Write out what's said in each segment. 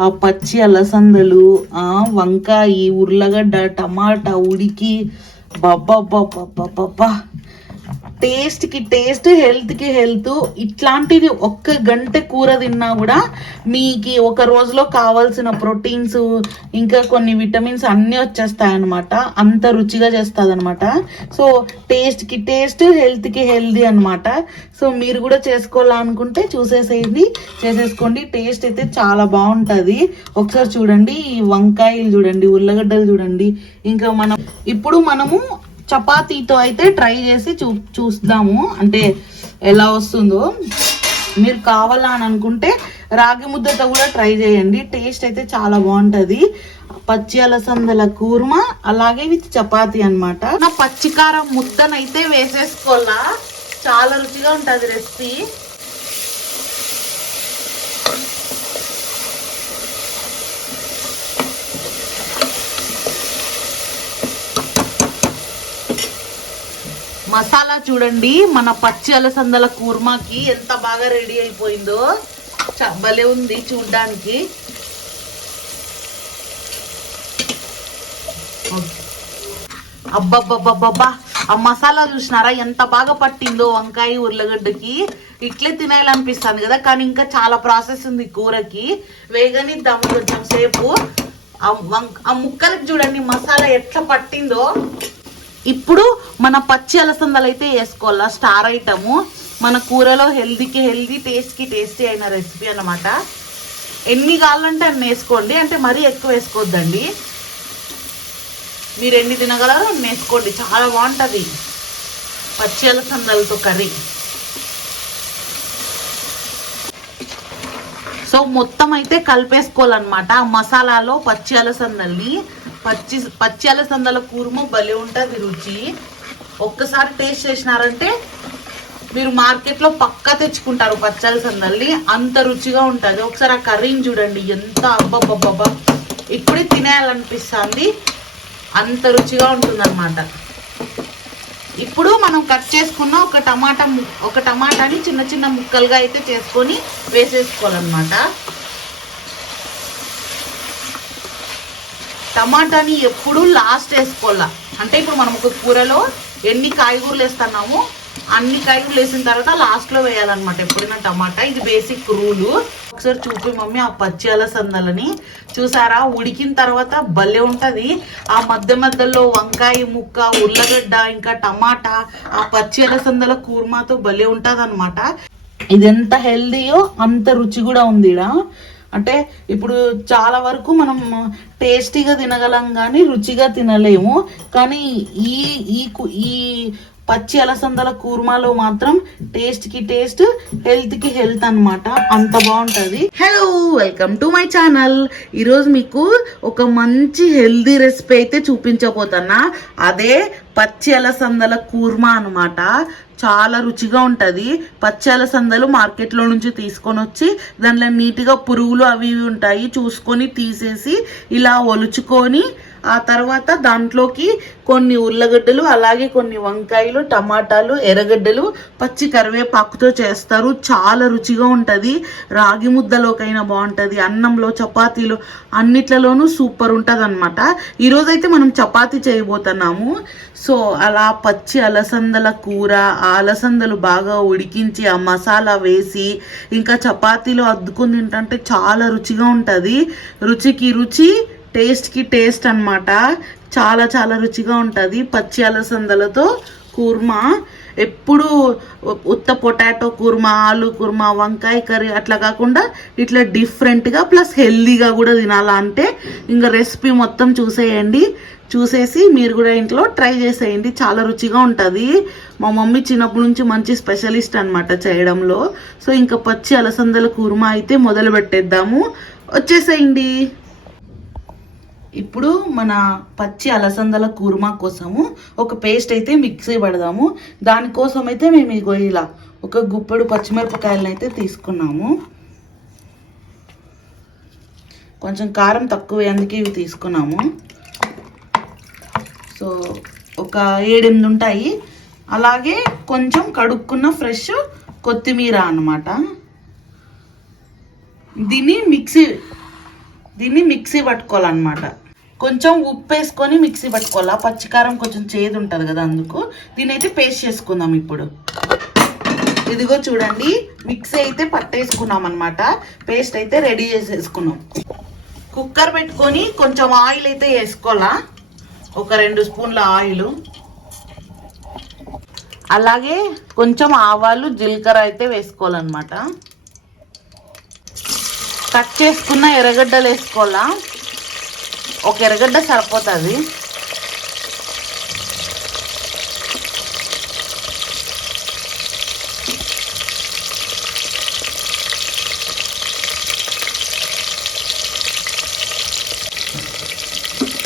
ఆ పచ్చి అలసందలు ఆ వంకాయ ఉర్లగడ్డ టమాటా ఉడికి బాబ్బా టేస్ట్కి టేస్ట్ హెల్త్కి హెల్త్ ఇట్లాంటిది ఒక్క గంట కూర తిన్నా కూడా మీకు ఒక రోజులో కావాల్సిన ప్రోటీన్స్ ఇంకా కొన్ని విటమిన్స్ అన్నీ వచ్చేస్తాయి అనమాట అంత రుచిగా చేస్తుంది అనమాట సో టేస్ట్కి టేస్ట్ హెల్త్కి హెల్తీ అనమాట సో మీరు కూడా చేసుకోవాలనుకుంటే చూసేసేయండి చేసేసుకోండి. టేస్ట్ అయితే చాలా బాగుంటుంది. ఒకసారి చూడండి ఈ వంకాయలు చూడండి ఉల్లగడ్డలు చూడండి. ఇంకా మనం ఇప్పుడు మనము చపాతీతో అయితే ట్రై చేసి చూ చూస్తాము. అంటే ఎలా వస్తుందో. మీరు కావాలా అని అనుకుంటే రాగి ముద్దతో కూడా ట్రై చేయండి. టేస్ట్ అయితే చాలా బాగుంటుంది. పచ్చి అలసందల కూర్మ అలాగే విత్ చపాతి అన్నమాట. నా పచ్చికారం ముద్దనైతే వేసేసుకోవాలా. చాలా రుచిగా ఉంటుంది రెసిపీ. మసాలా చూడండి మన పచ్చి అలసందల కూర్మాకి ఎంత బాగా రెడీ అయిపోయిందో. చ- భలే ఉంది చూడ్డానికి. అబ్బబ్బబ్బబ్బబ్బా ఆ మసాలా చూసినారా? ఎంత బాగా పట్టిందో వంకాయ ఉర్లగడ్డకి. ఇట్లే తినాలనిపిస్తుంది కదా కానీ ఇంకా చాలా ప్రాసెస్ ఉంది కూరకి. వేగనిద్దాము కొంచెం సేపు. ఆ ఆ ముక్కలకి చూడండి మసాలా ఎట్లా పట్టిందో. ఇప్పుడు మన పచ్చి అలసందలు అయితే వేసుకోవాలా? Star item. మన కూరలో హెల్దీకి హెల్దీ టేస్ట్కి టేస్టీ అయిన రెసిపీ అన్నమాట. ఎన్ని కావాలంటే అన్ని వేసుకోండి. అంటే మరీ ఎక్కువ వేసుకోవద్దండి. మీరు ఎన్ని తినగలరో అన్ని వేసుకోండి. చాలా బాగుంటుంది. పచ్చి అలసందలతో కర్రీ. సో మొత్తం అయితే కలిపేసుకోవాలన్నమాట మసాలాలో పచ్చి అలసందల్ని. పచ్చి పచ్చి అలసందల కూర్మ భలే ఉంటుంది రుచి. ఒక్కసారి టేస్ట్ చేసినారంటే మీరు మార్కెట్లో పక్కా తెచ్చుకుంటారు పచ్చి అలసందల్ని అంత రుచిగా ఉంటుంది. ఒకసారి ఆ కర్రీని చూడండి ఎంత అబ్బబ్బబ్బబ్బా. ఇప్పుడే తినేయాలనిపిస్తుంది. అంత రుచిగా ఉంటుందన్నమాట. ఇప్పుడు మనం కట్ చేసుకున్న ఒక టమాటా ము- ఒక టమాటాని చిన్న చిన్న ముక్కలుగా అయితే చేసుకొని వేసేసుకోవాలన్నమాట. టమాటాని ఎప్పుడు లాస్ట్ వేసుకోవాలా. అంటే ఇప్పుడు మనం ఒక కూరలో ఎన్ని కాయగూరలు వేస్తున్నామో అన్ని కాయగూరలు వేసిన తర్వాత లాస్ట్లో వేయాలన్నమాట. ఎప్పుడైనా టమాటా ఇది బేసిక్ రూలు ఒకసారి చూపి మమ్మీ ఆ పచ్చి అలసందలని చూసారా? ఉడికిన తర్వాత భలే ఉంటది. ఆ మధ్య మధ్యలో వంకాయ ముక్క ఉల్లగడ్డ ఇంకా టమాటా ఆ పచ్చి అలసందల కూర్మాతో భలే ఉంటది ఇది ఎంత హెల్దీయో అంత రుచి కూడా ఉంది ఈడ. అంటే ఇప్పుడు చాలా వరకు మనం టేస్టీగా తినగలం కానీ రుచిగా తినలేము. కానీ ఈ ఈ కు- ఈ పచ్చి అలసందల కూర్మాలో మాత్రం టేస్ట్కి టేస్ట్ హెల్త్కి హెల్త్ అన్నమాట. అంత బాగుంటది. Hello welcome to my channel ఈరోజు మీకు ఒక మంచి హెల్దీ రెసిపీ అయితే చూపించబోతున్నా. అదే పచ్చి అలసందల కూర్మా అన్నమాట. చాలా రుచిగా ఉంటుంది. పచ్చి అలసందలు మార్కెట్లో నుంచి తీసుకొని వచ్చి దాంట్లో నీట్గా పురుగులు అవి ఇవి ఉంటాయి చూసుకొని తీసేసి ఇలా ఒలుచుకొని ఆ తర్వాత దాంట్లోకి కొన్ని ఉర్లగడ్డలు అలాగే కొన్ని వంకాయలు టమాటాలు ఎర్రగడ్డలు పచ్చి కరివేపాకుతో చేస్తారు. చాలా రుచిగా ఉంటుంది. రాగి ముద్దలోకైనా బాగుంటుంది. అన్నంలో చపాతీలు అన్నిట్లలోనూ సూపర్ ఉంటుంది అనమాట ఈరోజైతే మనం చపాతీ చేయబోతున్నాము. సో అలా పచ్చి అలసందల కూర ఆ అలసందలు బాగా ఉడికించి ఆ మసాలా వేసి ఇంకా చపాతీలో అద్దుకుని తింటే చాలా రుచిగా ఉంటుంది. రుచికి రుచి టేస్ట్కి టేస్ట్ అనమాట చాలా చాలా రుచిగా ఉంటుంది. పచ్చి అలసందలతో కూర్మా. ఎప్పుడు ఉత్త పొటాటో కుర్మా ఆలు కుర్మా వంకాయ కర్రీ అట్లా కాకుండా ఇట్లా డిఫరెంట్గా ప్లస్ హెల్దీగా కూడా తినాలా అంటే ఇంకా రెసిపీ మొత్తం చూసేయండి. చూసేసి మీరు కూడా ఇంట్లో ట్రై చేసేయండి. చాలా రుచిగా ఉంటుంది. మా మమ్మీ చిన్నప్పటి నుంచి మంచి స్పెషలిస్ట్ అనమాట చేయడంలో. సో ఇంకా పచ్చి అలసందల కుర్మా అయితే మొదలు పెట్టేద్దాము వచ్చేసేయండి. ఇప్పుడు మన పచ్చి అలసందల కూర్మా కోసము ఒక పేస్ట్ అయితే మిక్సీ పడదాము దానికోసం అయితే మేము ఇగో ఇలా ఒక గుప్పెడు పచ్చిమిరపకాయలను అయితే తీసుకున్నాము. కొంచెం కారం తక్కువ అందుకే ఇవి తీసుకున్నాము. సో ఒక ఏడెనిమిది ఉంటాయి. అలాగే కొంచెం కడుక్కున్న ఫ్రెష్ కొత్తిమీర అన్నమాట. దీన్ని మిక్సీ దీన్ని మిక్సీ పట్టుకోవాలన్నమాట. కొంచెం ఉప్పు వేసుకొని మిక్సీ పట్టుకోవాలా? పచ్చికారం కొంచెం చేదు ఉంటుంది కదా అందుకు. దీని అయితే పేస్ట్ చేసుకుందాం ఇప్పుడు. ఇదిగో చూడండి మిక్సీ అయితే పట్టేసుకున్నాం అనమాట పేస్ట్ అయితే రెడీ చేసేసుకున్నాం. కుక్కర్ పెట్టుకొని కొంచెం ఆయిల్ అయితే వేసుకోవాలా? ఒక రెండు స్పూన్ల ఆయిల్. అలాగే కొంచెం ఆవాలు జీలకర్ర అయితే వేసుకోవాలన్నమాట. కట్ చేసుకున్న ఎర్రగడ్డలు వేసుకోవాలా? ఒక ఎర్రగడ్డ సరిపోతుంది.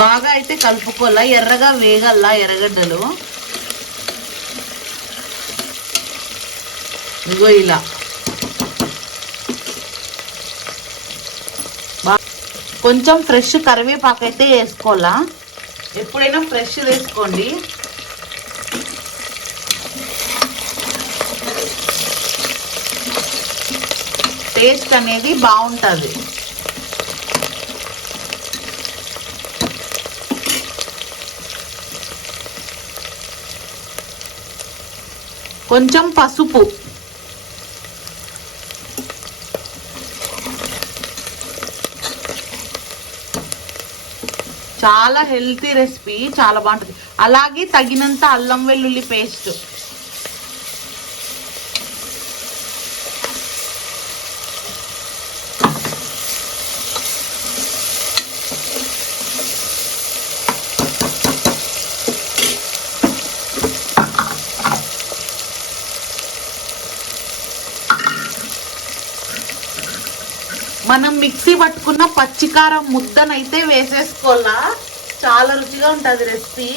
బాగా అయితే కలుపుకోవాలా? ఎర్రగా వేగల్లా ఎర్రగడ్డలు? ఇగో ఇలా. కొంచెం ఫ్రెష్ కరివేపాకు అయితే వేసుకోవాలా? ఎప్పుడైనా ఫ్రెష్ వేసుకోండి. టేస్ట్ అనేది బాగుంటుంది. కొంచెం పసుపు. చాలా హెల్తీ రెసిపీ చాలా బాగుంటుంది. అలాగే తగినంత అల్లం వెల్లుల్లి పేస్ట్ మనం మిక్సీ పట్టుకున్న పచ్చికారం ముద్దనైతే వేసేసుకోవాలా? చాలా రుచిగా ఉంటుంది రెసిపీ.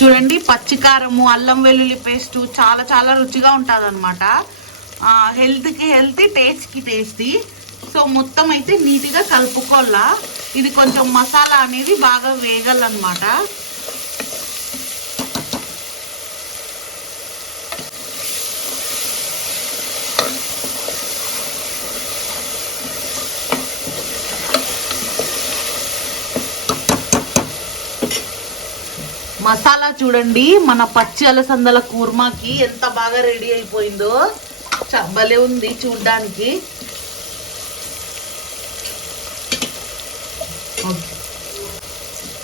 చూడండి పచ్చికారము అల్లం వెల్లుల్లి పేస్ట్ చాలా చాలా రుచిగా ఉంటుంది అనమాట హెల్త్కి హెల్తీ టేస్ట్కి టేస్టీ సో మొత్తం అయితే నీట్గా కలుపుకోవాలా? ఇది కొంచెం మసాలా అనేది బాగా వేగాలన్నమాట. మసాలా చూడండి మన పచ్చి అలసందల కూర్మాకి ఎంత బాగా రెడీ అయిపోయిందో. చబ్బలే భలే ఉంది చూడ్డానికి.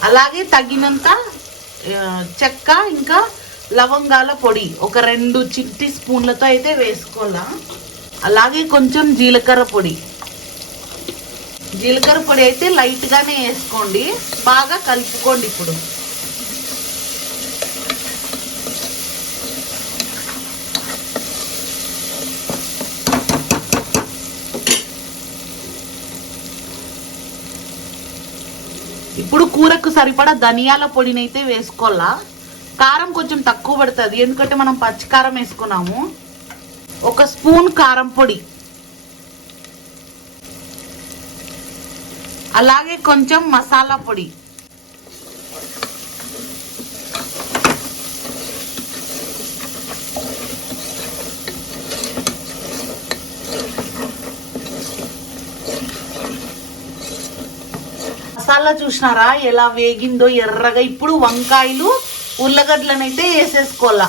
అలాగే తగినంత చెక్క ఇంకా లవంగాల పొడి ఒక రెండు చిట్టి స్పూన్లతో అయితే వేసుకోవాలా. అలాగే కొంచెం జీలకర్ర పొడి. జీలకర్ర పొడి అయితే లైట్గానే వేసుకోండి. బాగా కలుపుకోండి ఇప్పుడు. ఇప్పుడు కూరకు సరిపడా ధనియాల పొడిని అయితే వేసుకోవాలా? కారం కొంచెం తక్కువ పడుతుంది ఎందుకంటే మనం పచ్చికారం వేసుకున్నాము. ఒక స్పూన్ కారం పొడి. అలాగే కొంచెం మసాలా పొడి. మసాలా చూసినారా? ఎలా వేగిందో ఎర్రగా ఇప్పుడు వంకాయలు ఉల్లగడ్డలనైతే వేసేసుకోవాలా.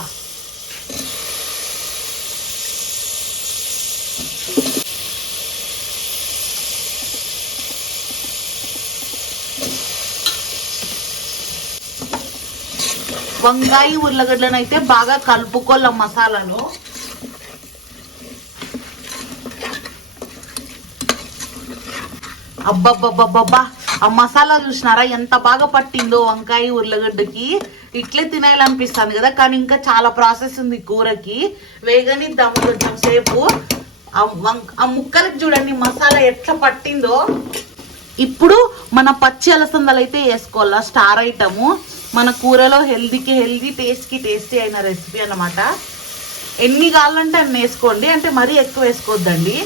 వంకాయ ఉల్లగడ్డలను అయితే బాగా కలుపుకోవాల మసాలాలో. అబ్బబ్బబ్బబ్బబ్బా. ఆ మసాలా చూసినారా? ఎంత బాగా పట్టిందో వంకాయ ఉర్లగడ్డకి. ఇట్లే తినాలనిపిస్తుంది కదా. కానీ ఇంకా చాలా ప్రాసెస్ ఉంది కూరకి. వేగని కొంచెం సేపు. ఆ వం- ఆ ముక్కలకి చూడండి మసాలా ఎట్లా పట్టిందో. ఇప్పుడు మన పచ్చి అలసందలు అయితే వేసుకోవాలా? Star item. మన కూరలో హెల్దీకి హెల్దీ టేస్ట్కి టేస్టీ అయిన రెసిపీ అన్నమాట. ఎన్ని కావాలంటే అన్ని వేసుకోండి. అంటే మరీ ఎక్కువ వేసుకోవద్దండి.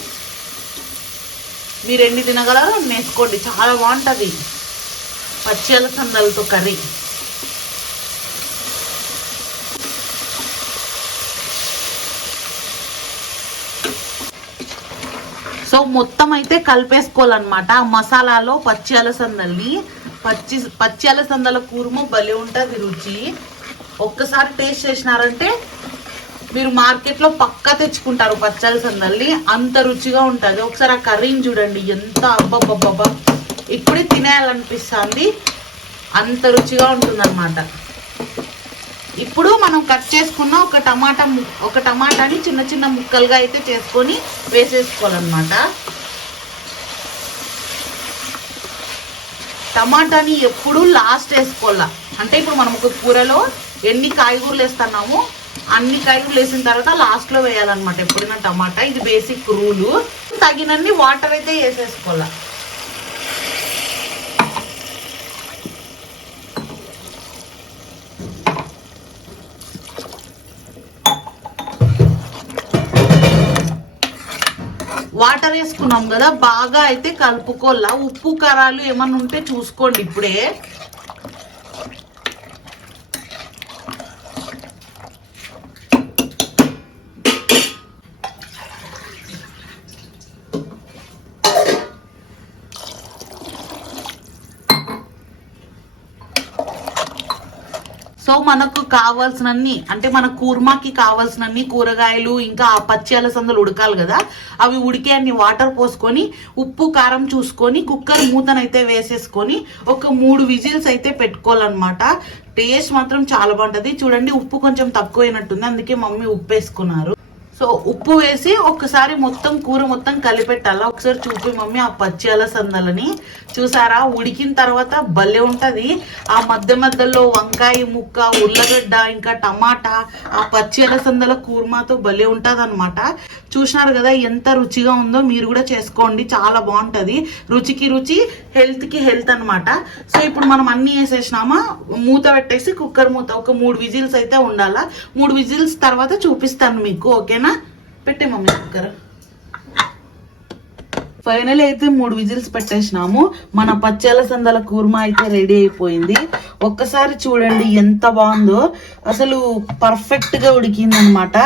మీరు ఎన్ని తినగలరో నేర్చుకోండి. చాలా బాగుంటుంది. పచ్చి అలసందలతో కర్రీ. సో మొత్తం అయితే కలిపేసుకోవాలన్నమాట. మసాలాలో పచ్చి అలసందల్ని పచ్చి పచ్చి అలసందల కూరము భలే ఉంటుంది రుచి. ఒక్కసారి టేస్ట్ చేసినారంటే మీరు మార్కెట్లో పక్కా తెచ్చుకుంటారు పచ్చడి అలసందల్ని అంత రుచిగా ఉంటుంది. ఒకసారి ఆ కర్రీని చూడండి. ఎంత అబ్బబ్బబ్బబ్బా. ఇప్పుడే తినేయాలనిపిస్తుంది. అంత రుచిగా ఉంటుందన్నమాట. ఇప్పుడు మనం కట్ చేసుకున్న ఒక టమాటా ఒక టమాటాని చిన్న చిన్న ముక్కలుగా అయితే చేసుకొని వేసేసుకోవాలన్నమాట. టమాటాని ఎప్పుడు లాస్ట్ వేసుకోవాల. అంటే ఇప్పుడు మనం ఒక కూరలో ఎన్ని కాయగూరలు వేస్తున్నామో అన్ని కాయలు వేసిన తర్వాత లాస్ట్లో వేయాలన్నమాట ఎప్పుడైనా టమాటా. ఇది బేసిక్ రూలు తగినన్ని వాటర్ అయితే వేసేసుకోవాలి. వాటర్ వేసుకున్నాం కదా బాగా అయితే కలుపుకోవాలా. ఉప్పు కారాలు ఏమన్నా ఉంటే చూసుకోండి ఇప్పుడే. సో మనకు కావాల్సినన్ని అంటే మన కూర్మాకి కావాల్సినన్ని కూరగాయలు ఇంకా ఆ పచ్చి అలసందలు ఉడకాలి కదా అవి ఉడికే అన్ని వాటర్ పోసుకొని ఉప్పు కారం చూసుకొని కుక్కర్ మూతనైతే వేసేసుకొని ఒక మూడు విజిల్స్ అయితే పెట్టుకోవాలన్నమాట. టేస్ట్ మాత్రం చాలా బాగుంటది. చూడండి ఉప్పు కొంచెం తక్కువైనట్టుంది అందుకే మమ్మీ ఉప్పు వేసుకున్నారు సో ఉప్పు వేసి ఒకసారి మొత్తం కూర మొత్తం కలిపెట్టాలా? ఒకసారి చూపి మమ్మీ ఆ పచ్చి అలసందలని చూసారా? ఉడికిన తర్వాత భలే ఉంటది. ఆ మధ్య మధ్యలో వంకాయ ముక్క ఉర్లగడ్డ ఇంకా టమాటా ఆ పచ్చి అలసందల కూర్మాతో భలే ఉంటుంది అనమాట చూసినారు కదా ఎంత రుచిగా ఉందో? మీరు కూడా చేసుకోండి. చాలా బాగుంటది. రుచికి రుచి హెల్త్కి హెల్త్ అన్నమాట. సో ఇప్పుడు మనం అన్ని వేసేసినామా? మూత పెట్టేసి కుక్కర్ మూత. ఒక మూడు విజిల్స్ అయితే ఉండాలా? మూడు విజిల్స్ తర్వాత చూపిస్తాను మీకు ఓకేనా? పెట్టే మమ్మీ కుక్కర్ ఫైనల్ అయితే మూడు విజిల్స్ పెట్టేసినాము. మన పచ్చెల సందల కూర్మా అయితే రెడీ అయిపోయింది. ఒక్కసారి చూడండి ఎంత బాగుందో. అసలు పర్ఫెక్ట్గా ఉడికిందనమాట.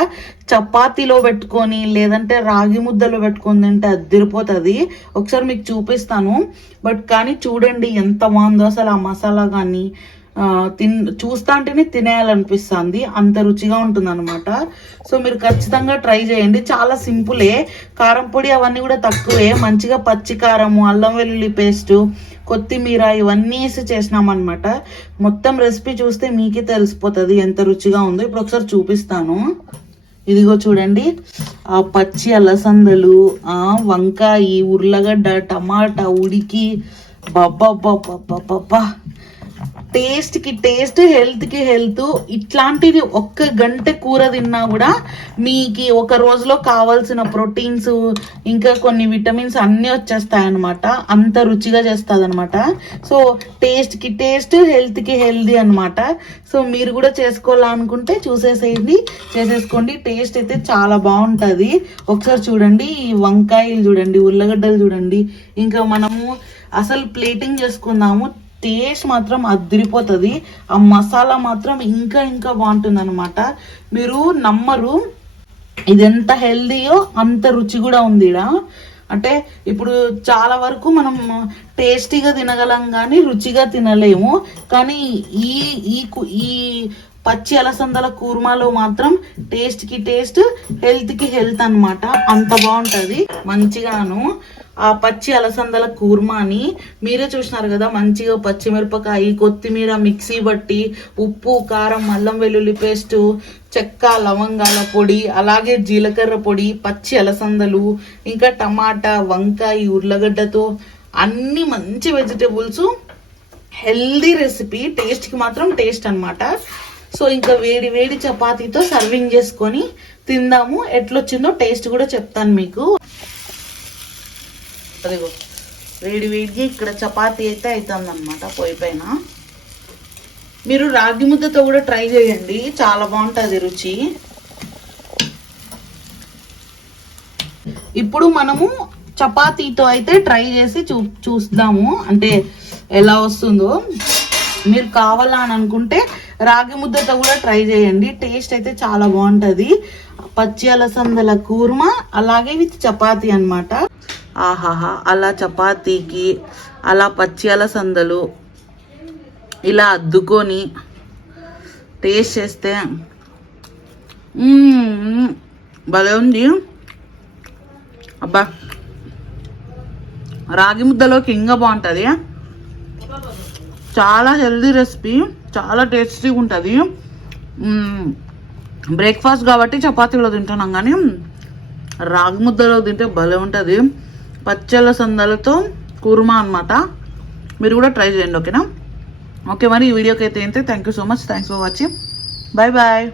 చపాతీలో పెట్టుకొని లేదంటే రాగి ముద్దలో పెట్టుకొని తింటే అదిరిపోతుంది ఒకసారి మీకు చూపిస్తాను. బట్ కానీ చూడండి ఎంత బాగుందో అసలు ఆ మసాలా కానీ తిన్ చూస్తా అంటేనే తినేయాలనిపిస్తుంది. అంత రుచిగా ఉంటుంది అనమాట సో మీరు ఖచ్చితంగా ట్రై చేయండి. చాలా సింపులే. కారం పొడి అవన్నీ కూడా తక్కువే. మంచిగా పచ్చి కారము అల్లం వెల్లుల్లి పేస్టు కొత్తిమీర ఇవన్నీ వేసి చేసినాం అనమాట మొత్తం రెసిపీ చూస్తే మీకే తెలిసిపోతుంది ఎంత రుచిగా ఉందో. ఇప్పుడు ఒకసారి చూపిస్తాను. ఇదిగో చూడండి. ఆ పచ్చి అలసందలు ఆ వంకాయ ఉర్లగడ్డ టమాటా ఉడికి బబ్బబ్బబ్బబ్బబ్బా టేస్ట్ కి టేస్ట్ హెల్త్కి హెల్త్ ఇట్లాంటిది ఒక్క గంట కూర తిన్నా కూడా మీకు ఒక రోజులో కావాల్సిన ప్రోటీన్స్ ఇంకా కొన్ని విటమిన్స్ అన్నీ వచ్చేస్తాయి అనమాట అంత రుచిగా చేస్తుంది అనమాట సో టేస్ట్కి టేస్ట్ హెల్త్కి హెల్దీ అనమాట సో మీరు కూడా చేసుకోవాలనుకుంటే చూసేసేయండి. చేసేసుకోండి. టేస్ట్ అయితే చాలా బాగుంటుంది. ఒకసారి చూడండి ఈ వంకాయలు చూడండి ఉల్లగడ్డలు చూడండి. ఇంకా మనము అసలు ప్లేటింగ్ చేసుకుందాము. టేస్ట్ మాత్రం అదిరిపోతుంది. ఆ మసాలా మాత్రం ఇంకా ఇంకా బాగుంటుంది అనమాట మీరు నమ్మరు. ఇది ఎంత హెల్దీయో అంత రుచి కూడా ఉంది ఈడ. అంటే ఇప్పుడు చాలా వరకు మనం టేస్టీగా తినగలం కానీ రుచిగా తినలేము. కానీ ఈ ఈ కు- ఈ పచ్చి అలసందల కూర్మాలో మాత్రం టేస్ట్కి టేస్ట్ హెల్త్కి హెల్త్ అన్నమాట. అంత బాగుంటుంది. మంచిగాను. ఆ పచ్చి అలసందల కూర్మాని మీరే చూసినారు కదా మంచిగా పచ్చిమిరపకాయ కొత్తిమీర మిక్సీ బట్టి ఉప్పు కారం అల్లం వెల్లుల్లి పేస్టు చెక్క లవంగాల పొడి అలాగే జీలకర్ర పొడి పచ్చి అలసందలు ఇంకా టమాటా వంకాయ ఉర్లగడ్డతో అన్ని మంచి వెజిటేబుల్స్ హెల్దీ రెసిపీ టేస్ట్కి మాత్రం టేస్ట్ అన్నమాట. సో ఇంకా వేడి వేడి చపాతీతో సర్వింగ్ చేసుకొని తిందాము. ఎట్లొచ్చిందో టేస్ట్ కూడా చెప్తాను మీకు. అదిగో. వేడి వేడిగా ఇక్కడ చపాతీ అయితే అవుతుంది అనమాట పొయ్యి పైన. మీరు రాగి ముద్దతో కూడా ట్రై చేయండి చాలా బాగుంటుంది రుచి. ఇప్పుడు మనము చపాతీతో అయితే ట్రై చేసి చూ చూస్తాము అంటే ఎలా వస్తుందో. మీరు కావాలని అని అనుకుంటే రాగి ముద్దతో కూడా ట్రై చేయండి టేస్ట్ అయితే చాలా బాగుంటుంది. పచ్చి అలసందల కూర్మ అలాగే విత్ చపాతీ అన్నమాట. ఆహాహా అలా చపాతీకి అలా పచ్చి అలసందలు ఇలా అద్దుకొని టేస్ట్ చేస్తే భలే ఉంది. అబ్బా రాగి ముద్దలోకి ఇంకా బాగుంటుంది. చాలా హెల్దీ రెసిపీ చాలా టేస్టీగా ఉంటుంది. బ్రేక్ఫాస్ట్ కాబట్టి చపాతీలో తింటున్నాం కానీ రాగి ముద్దలో తింటే భలే ఉంటుంది. పచ్చళ్ళ సందలతో కుర్మా అన్నమాట. మీరు కూడా ట్రై చేయండి ఓకేనా ఓకే మరి ఈ వీడియోకి అయితే ఏంటి thank you so much thanks for watching bye bye